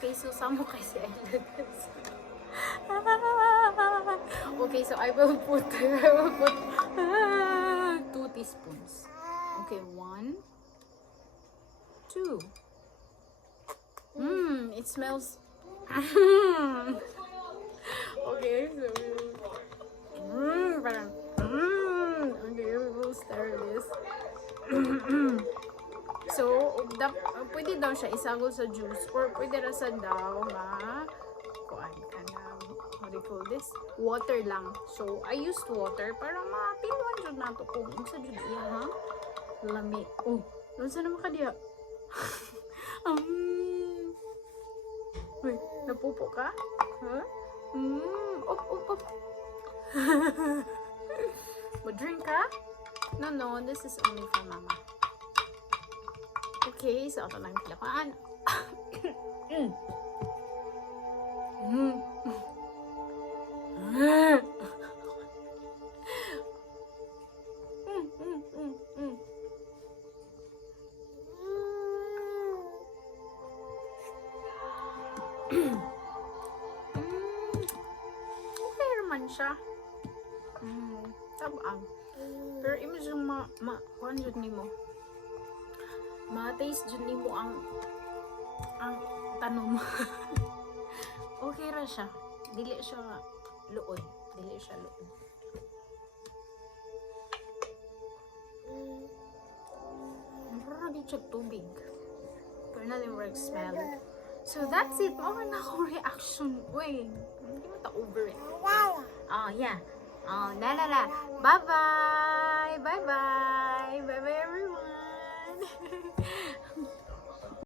Okay, so samo kasi I Okay, so I will put, I will put two teaspoons. Okay, one, two. Mmm, it smells. okay, so. Mmm. Mmm. Okay, we will stir this. so, dap, pwede daw siya isagol sa juice or pwede ra sa daw nga kuan ka na what do you call this? Water lang. So, I used water para mapinuan jud nato kung unsa jud iya ha. Lami. Oh, unsa naman ka diya? um, Uy, napupo ka? Huh? Mm, op, op, op. Mag-drink ka? No, no, this is only for mama. Okay, so ito lang kilapaan. mm. Mm. Mm. Okay naman siya. Mm. Tabang. Pero image yung ma, ma, kuhan jud nimo. Ma-taste jud nimo ang ang tanom. okay ra siya. Dili siya luod. Dili siya luod. Marami siya tubig. Pero na din work smell. So that's it. More na akong reaction. Uy, hindi mo ta over it. Oh, yeah. Oh, la la la. Bye-bye. Bye-bye. Bye-bye.